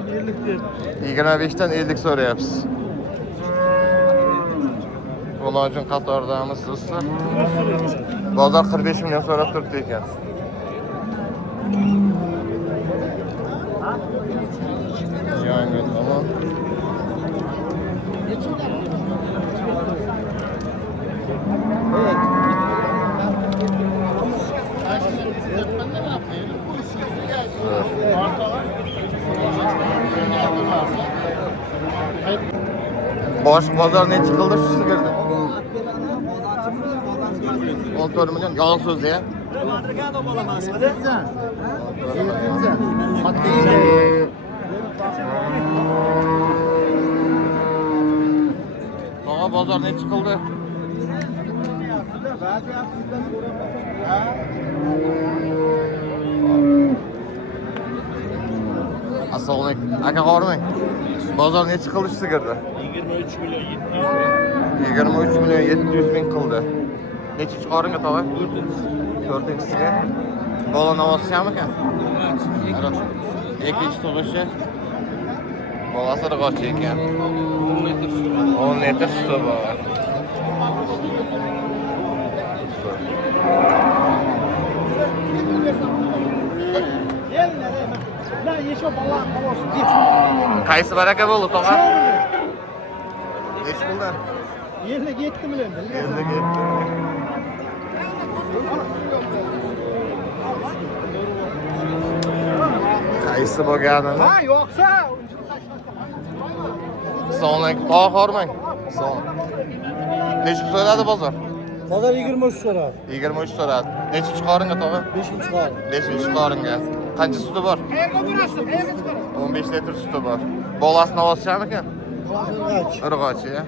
25'ten 50 so'rayapsiz. Bular uchun qatordamiz do'stlar. Bozor 45 million so'rab turibdi ekan. Yangi tamam. Boş bozor ne çıkıldı şu sigirdi? 14 milyon yalan söz ya. Ağa bozor ne çıkıldı? Assalomu alaykum. Aka qormang. Bozor ne çıkıldı şu sigirdi? 23 milyon 700 bin. 23 milyon 700 bin kıldı. Neçinchi qoringa tog'a? 4-inchisiga. Bola navosiyami ekan? Ikkinchi tug'ishi. Bolasi rig'ochi ekan. 10 litr suti bor. Qaysi baraka bo'ldi tog'a? Nechi puldan? 7 milyon. 57. Qaysi bo'lganini? Ha, yo'qsa. Assalomu alaykum. Tog'a qormang. Salom. Nechi so'radi bozor? Bozor 23 so'radi. 23 so'radi. Nechinchi qoringa tog'a? 5-qorin. 5-chi qoringa. Qancha suti bor? Qayerga borasiz? Qayerga chiqarasiz? 15 litr suti bor. Bolasi navosiyami ekan? Bozorgachi. Irg'ochi, ya.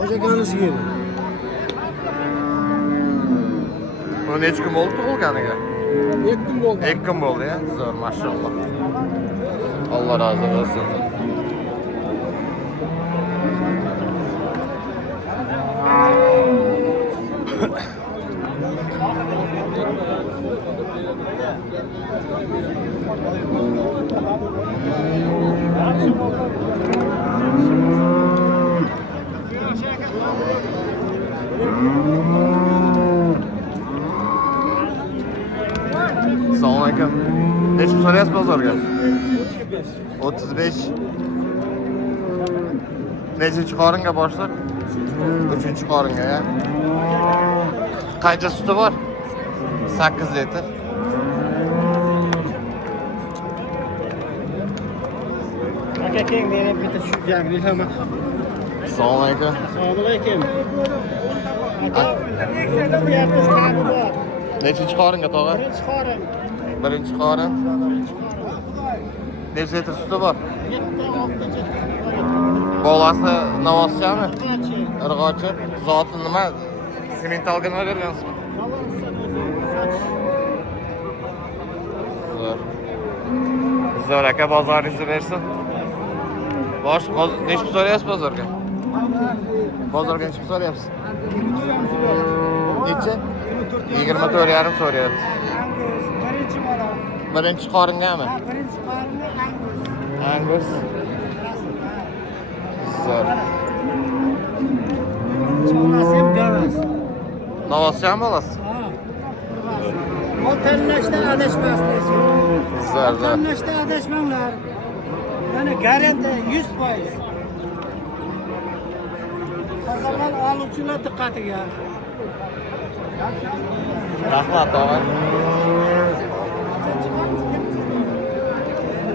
O'sha kanisiga. Bu necha kun bo'ldi tug'ilganiga? 2 kun bo'ldi. 2 kun bo'ldi, ya. Zo'r, mashalloh. Alloh rozi bo'lsin. Assalomu alaykum. Necha so'rayapsiz bozorga? 35. Nechinchi qoringa boshliq? 3-chi qoringa, ya. Qancha suti bor? 8 litr. Aka keng meni bitta shu jangni ham. Assalomu alaykum. Assalomu alaykum. Aka, bu yerda qani bor. Nechinchi qoringa tog'a? 1-qorin. 1-chi qorin. Necha litr suti bor? 7-6 Bolasi navosiyami? Qachi. Irg'ochi. Zoti nima? Sementalga nima bergansizmi? Zo'r aka, bozoringizni bersin. Necha so'rayapsiz bozorga? Bozorga necha so'rayapsiz? Necha? 24,5 so'rayapsiz. Birinchi qoringami? Birinchi qorinni Angus. Zo'r. Chiqmasam garas. Navosiyami bolasi? O tanlashda adashmaslik. Zo'r. Tanlashda adashmanglar. Yani garanti 100%. Farzand oluvchilar diqqatiga. Rahmat tog'a.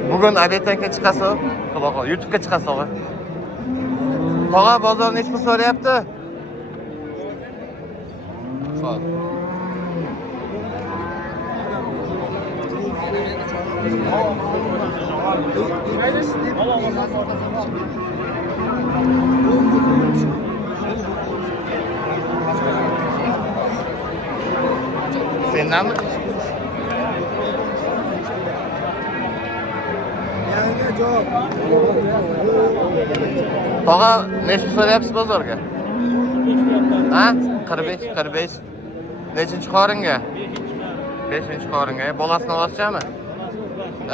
Bugun obedga chiqasiz, xudo xohlasa, YouTube'ga chiqasiz tog'a. Tog'a bozor necha pul so'rayapti? Xo'p. Sendanmi? Tog'a necha so'rayapsiz bozorga? Ha? 45. Nechinchi qoringa? 5-chi qoringa. Bolasini olishami?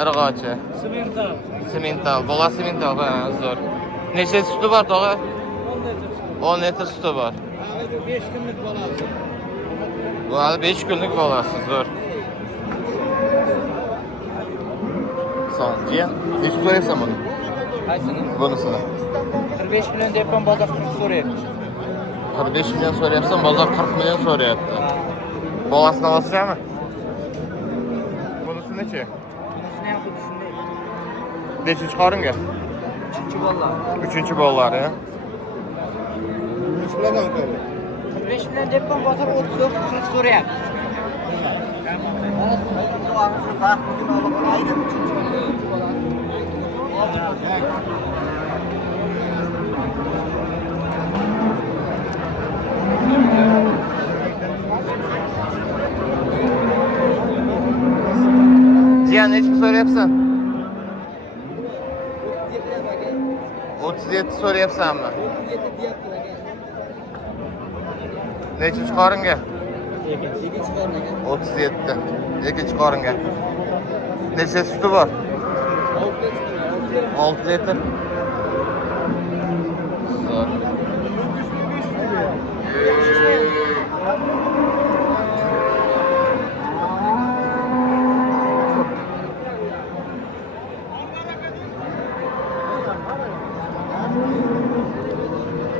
Irg'ochi. Simental. Simental. Bola simental. Ha, zo'r. Necha suti bor tog'a? 10 litr suti bor. Hali 5 kunlik bolasi. Bu hali 5 kunlik bolasi, zo'r. Son, jiyan. Necha so'rayapsan buni? Qaysini? Bunisini. 45 million deyapman, bozor 40 so'rayapti. 45 million so'rayapsan, bozor 40 million so'rayapti. Bolasini olasizmi? Bunisi necha? Bunisini ham xuddi shunday. Nechinchi qoringa? 3-bollar. 3-bollari. 45 million deyapman, bozor 30-40 so'rayapti. Jiyan necha so'rayapsan? 37 so'rayapsanmi? 37 deyapti aka. Nechinchi qoringa? Ikkinchi qoringa. 37. Ikkinchi qoringa. Necha suti bor? 6 litr. Zo'r.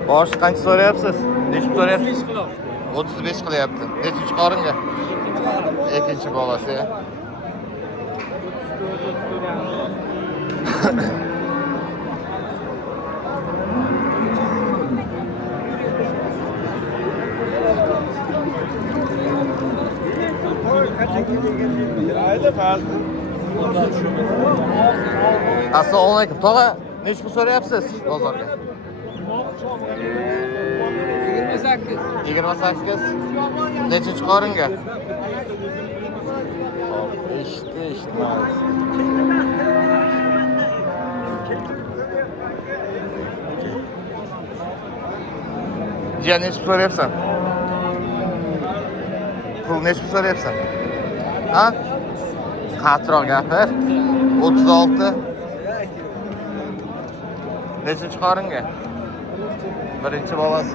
Bosh qancha so'rayapsiz? Necha so'rayapsiz? 35 qilyapti. Nechinchi qoringa? Ikkinchi bolasi. Assalomu alaykum. Tog'a, necha so'rayapsiz bozorga? 28. 28. Nechinchi qoringa? Hop, eshitmaysiz. Jiyan necha so'rayapsan? Pul necha so'rayapsan? Ha? Qattiqroq gapir. 36. Nechinchi qoringa? Birinchi bolasi.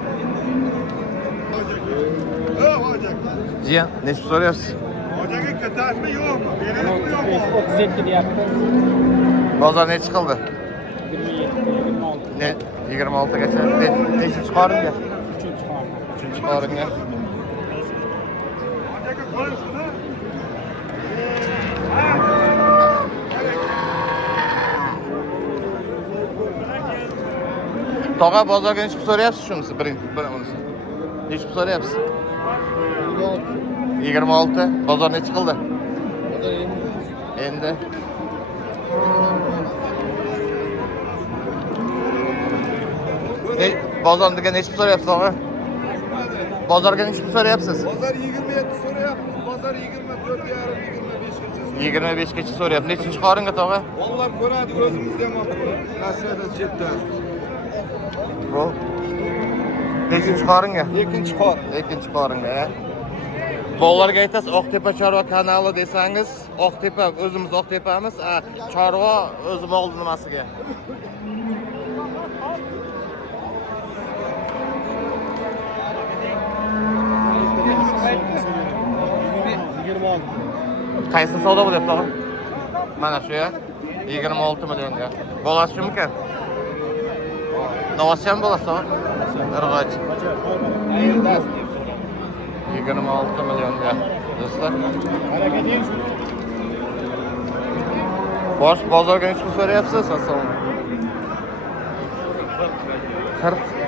Jiyan necha so'rayapsiz? Hocaga katasmi yo'qmi? Berasizmi yo'qmi? 37 deyapti. Bozor necha qildi? 27, 26. Ne 26 gacha. Nechinchi qoringa? 3-chi qoringa. Hocaga qo'y shuni. Tog'a bozorga necha so'rayapsiz shunisi? Birinchisi. Necha so'rayapsiz? 26. Bozor necha qildi? Endi. Bozorga necha so'rayapsiz tog'a? Bozorga necha so'rayapsiz? Bozor 27 so'rayapmiz. Bozor 24,5 25 gacha so'rayapti. Nechinchi qoringa tog'a? Onlar ko'radi, o'zimizda ham Rossiyada chetda. Bu. Nechinchi qoringa? Ikkinchi qor. Ikkinchi qoringa. Bog'larga aytasiz, Oqtepa Chorva kanali desangiz, Oqtepa o'zimiz Oqtepamiz, Chorva o'zi bog'li nimasiga. Qaysi savdo bo'lyapti tog'a? Mana shu ya. 26 millionga. Bolasi shumikan? Novosyan bolasi tog'a? Irg'och. 26 millionga. Do'stlar. Bosh bozorga necha so'rayapsiz? Assalomu. 40. 40.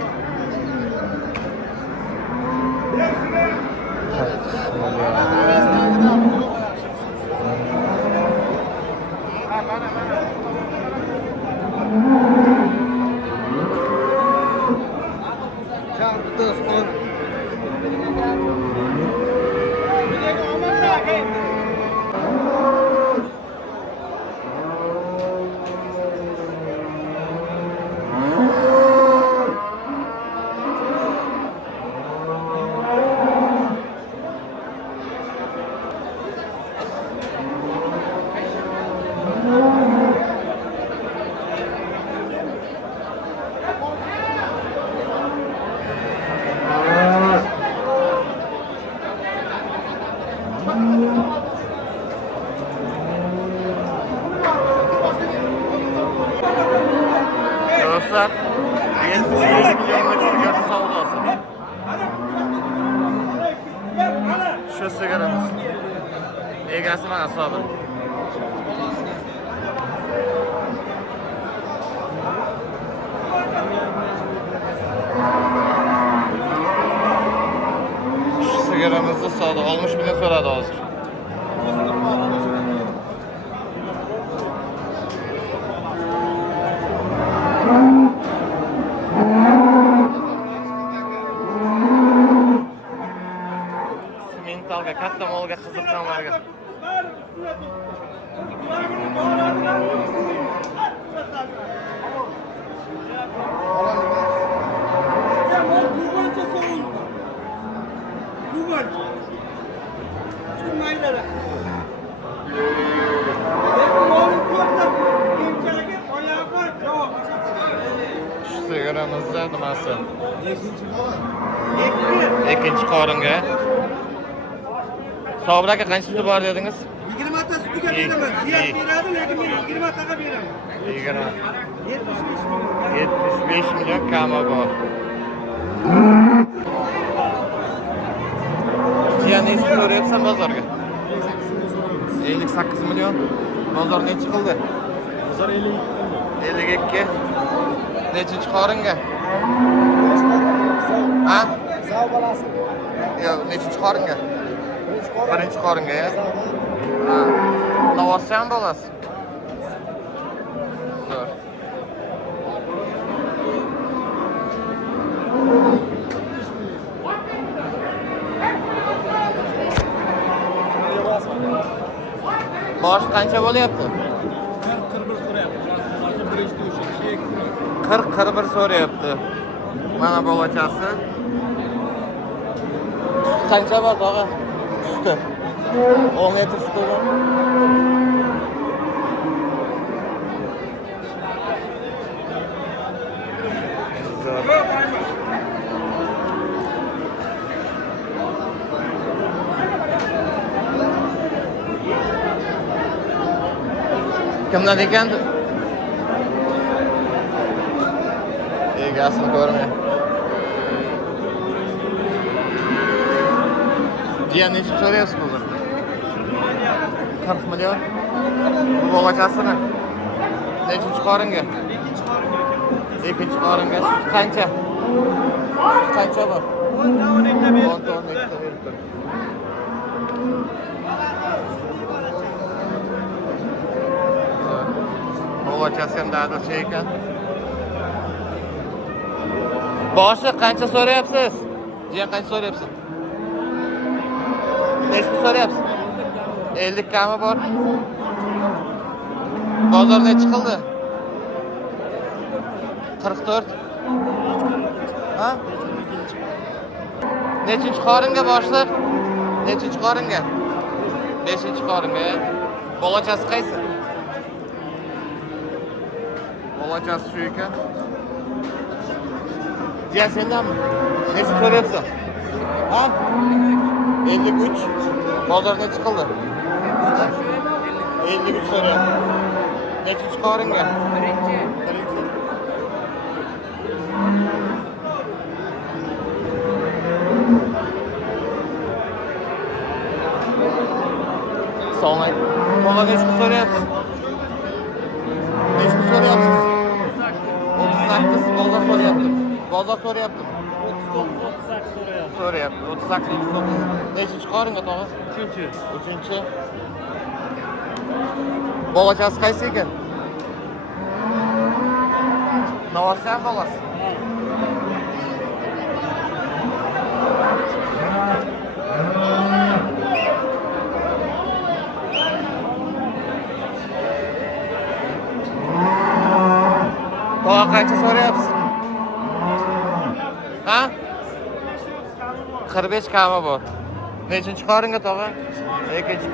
ruxsat. 75 milyonlik sigara savdosi. Shu sigaramiz. Egasi mana Sobir. Shu sigaramizni savdo 60 million so'radi hozir. Mentalga, katta molga qiziqqanlarga. Shu sigaramizda nimasi? Ikkinchi qoringa. Sobir aka qancha suti bor dedingiz? 20 ta sutiga beraman. Ziyat beradi, lekin men 20 taga beraman. 75 million kami bor. Jiyan nechta so'rayapsan bozorga? 58 million. Bozor necha qildi? Bozor 52. Nechinchi qoringa? Ha? Sağ balası. Yo'q, nechinchi qoringa? Birinchi qoringa ya. Ha. Lavosyan bolasi. Zo'r. Bosh qancha bo'lyapti? 40-41 so'rayapti. Mana bolachasi. Sut qancha bor tog'a? Suti. 10 litr suti bor. Kimdan ekan? Egasini ko'rmayman. Jiyan nechib so'rayapsiz hozir? 40 million. Bu bolachasini. Nechinchi qoringa? Ikkinchi qoringa. Sut qancha? Sut qancha bor? 10 ta berib tur. Bolachasi ham dadilcha ekan. Boshi qancha so'rayapsiz? Jiyan qancha so'rayapsiz? Nechta so'rayapsiz? 50 kami bor. Bozor necha qildi? 44. Ha? Nechinchi qoringa boshliq? Nechinchi qoringa? 5-chi qoringa. Bolachasi qaysi? Bolachasi shu ekan. Jiyan sendanmi? Nechta so'rayapsan? Ha? 53. Bozor necha qildi? 53 so'rayapti. Nechinchi qoringa? Birinchi. Assalomu alaykum. Bozor nechta so'rayapsiz? Nechta so'rayapsiz? 38 bozor so'rayapti. Bozor so'rayapti. 38 so'rayapti. 38. Nechinchi qoringa tog'a? 3-chi. Bolachasi qaysi ekan? Novosyan bolasi. Tog'a qancha so'rayapsiz? Ha? 45 kami bor. Nechinchi qoringa tog'a? Ikkinchi